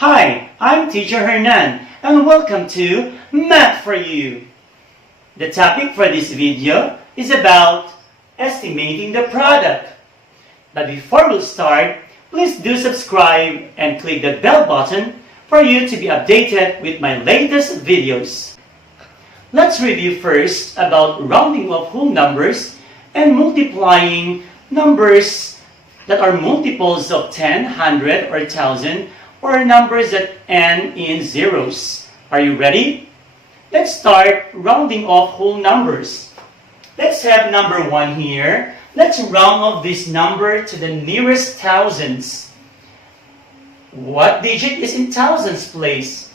Hi, I'm Teacher Hernan and welcome to Math for You. The topic for this video is about estimating the product. But before we start, please do subscribe and click the bell button for you to be updated with my latest videos. Let's review first about rounding of whole numbers and multiplying numbers that are multiples of 10, 100, or 1,000, or numbers that end in zeros. Are you ready? Let's start rounding off whole numbers. Let's have number 1 here. Let's round off this number to the nearest thousands. What digit is in thousands place?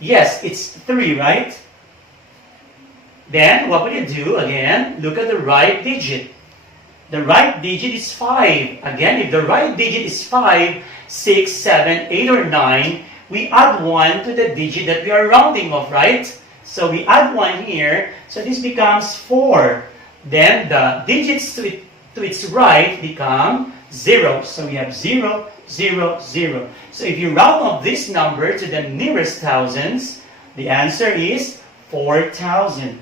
Yes, it's 3, right? Then, what will you do again? Look at the right digit. The right digit is 5. Again, if the right digit is 5, 6, 7, 8, or 9, we add 1 to the digit that we are rounding off, right? So we add 1 here, so this becomes 4. Then the digits to its right become 0. So we have 0, 0, 0. So if you round off this number to the nearest thousands, the answer is 4,000.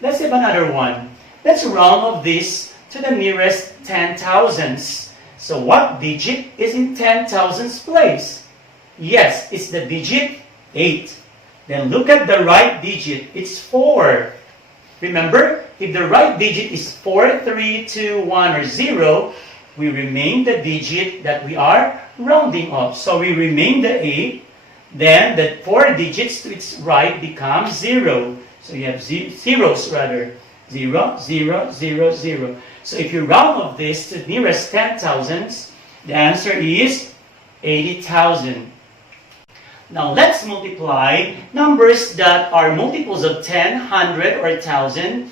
Let's have another one. Let's round off this to the nearest 10,000s. So what digit is in 10,000s place? Yes, it's the digit 8. Then look at the right digit. It's 4. Remember, if the right digit is 4, 3, 2, 1, or 0, we remain the digit that we are rounding off. So we remain the 8. Then the 4 digits to its right become 0. So you have zeros rather. 0, 0, 0, 0. So if you round off this to the nearest 10,000s, the answer is 80,000. Now let's multiply numbers that are multiples of 10, 100, or 1,000,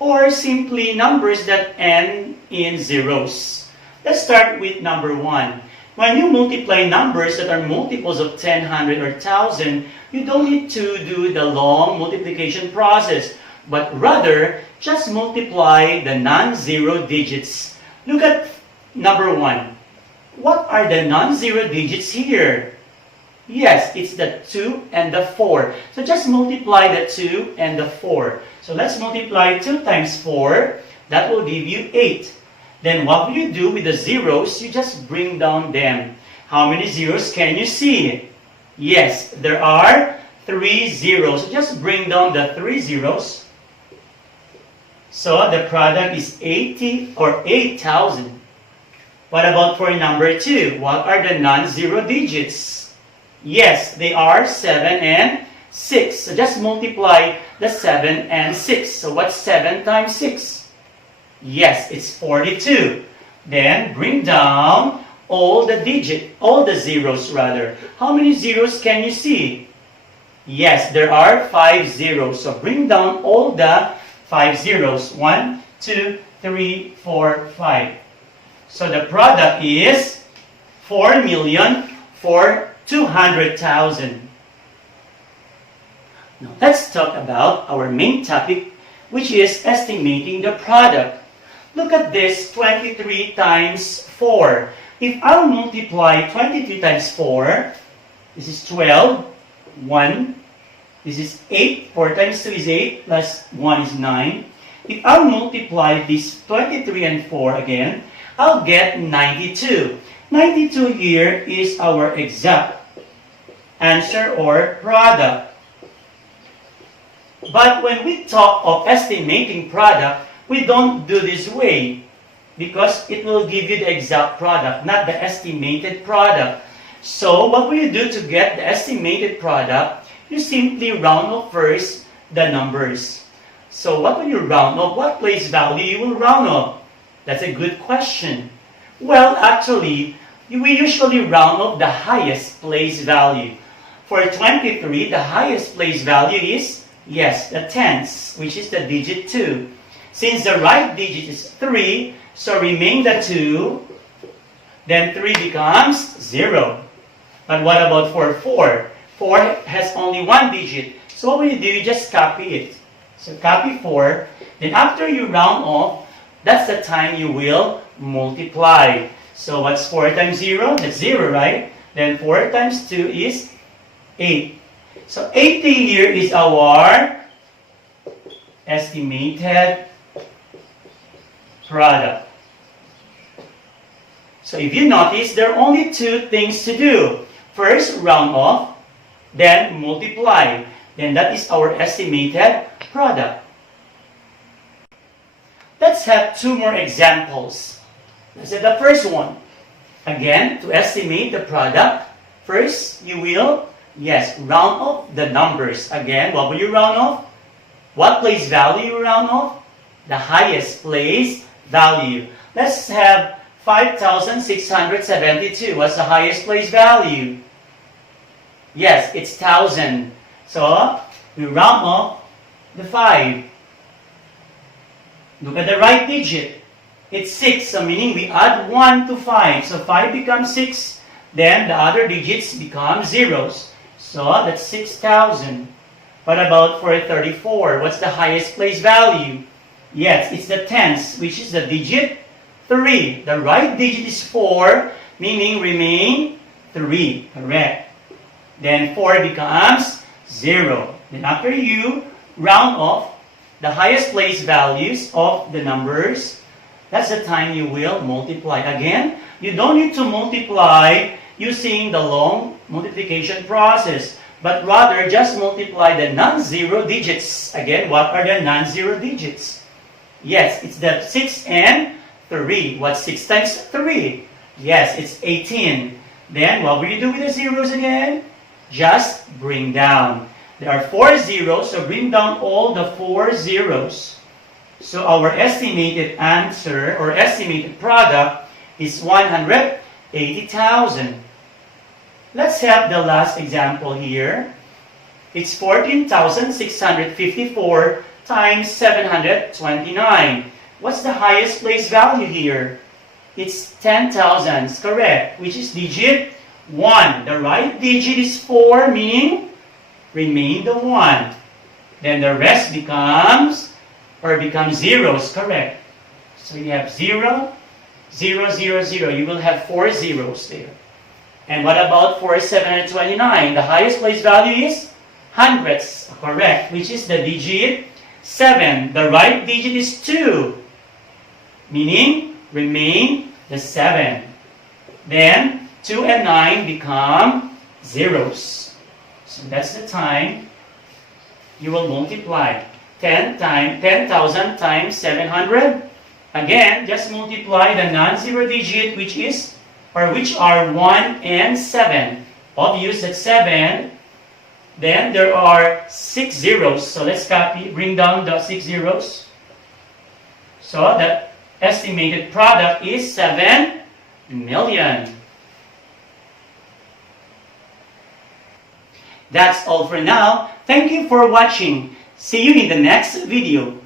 or simply numbers that end in zeros. Let's start with number 1. When you multiply numbers that are multiples of 10, 100, or 1,000, you don't need to do the long multiplication process, but rather just multiply the non-zero digits. Look at number 1. What are the non-zero digits here? Yes, it's the 2 and the 4. So just multiply the 2 and the 4. So let's multiply 2 times 4. That will give you 8. Then what will you do with the zeros? You just bring down them. How many zeros can you see? Yes, there are 3 zeros. So just bring down the 3 zeros. So the product is 80 or 8,000. What about for number 2? What are the non-zero digits? Yes, they are 7 and 6. So just multiply the 7 and 6. So what's 7 times 6? Yes, it's 42. Then bring down all the zeros rather. How many zeros can you see? Yes, there are 5 zeros. So bring down all the 5 zeros. 1, 2, 3, 4, 5. So the product is 4,400,000. Now let's talk about our main topic, which is estimating the product. Look at this, 23 times 4. If I'll multiply 23 times 4, this is 12, 1. This is 8, 4 times 2 is 8, plus 1 is 9. If I'll multiply this 23 and 4 again, I'll get 92. 92 here is our exact answer or product. But when we talk of estimating product, we don't do this way because it will give you the exact product, not the estimated product. So what will you do to get the estimated product? You simply round off first the numbers. So what will you round off? What place value you will round off? That's a good question. Well, actually, we usually round off the highest place value. For 23, the highest place value is, yes, the tens, which is the digit 2. Since the right digit is 3, so remain the 2, then 3 becomes 0. But what about for 4? 4 has only 1 digit. So what will you do? You just copy it. So copy 4. Then after you round off, that's the time you will multiply. So what's 4 times 0? That's 0, right? Then 4 times 2 is 8. So 80 here is our estimated product. So if you notice, there are only two things to do. First, round off, then multiply. Then that is our estimated product. Let's have two more examples. Let's say the first one. Again, to estimate the product, first you will, round off the numbers. Again, what will you round off? What place value you round off? The highest place value. Let's have 5,672. What's the highest place value? Yes, it's 1,000. So, we round off the 5. Look at the right digit. It's 6, so meaning we add 1 to 5. So 5 becomes 6. Then the other digits become zeros. So that's 6,000. What about for 34? What's the highest place value? Yes, it's the tens, which is the digit 3. The right digit is 4, meaning remain 3. Correct. Then 4 becomes 0. Then after you round off the highest place values of the numbers, that's the time you will multiply. Again, you don't need to multiply using the long multiplication process, but rather just multiply the non-zero digits. Again, what are the non-zero digits? Yes, it's the 6 and 3. What's 6 times 3? Yes, it's 18. Then, what will you do with the zeros again? Just bring down. There are 4 zeros, so bring down all the 4 zeros. So our estimated answer or estimated product is 180,000. Let's have the last example here. It's 14,654 times 729. What's the highest place value here? It's 10,000, correct, which is digit 1. The right digit is 4, meaning remain the 1. Then the rest becomes zeros, correct. So you have 0, 0, 0, 0. You will have 4 zeros there. And what about for 729? The highest place value is hundreds, correct, which is the digit 7. The right digit is 2, meaning remain the 7. Then 2 and 9 become zeros. So that's the time you will multiply. 10,000 times 700. Again, just multiply the non-zero digit which are 1 and 7. Obvious that 7. Then there are 6 zeros. So let's bring down the 6 zeros. So the estimated product is 7 million. That's all for now. Thank you for watching. See you in the next video.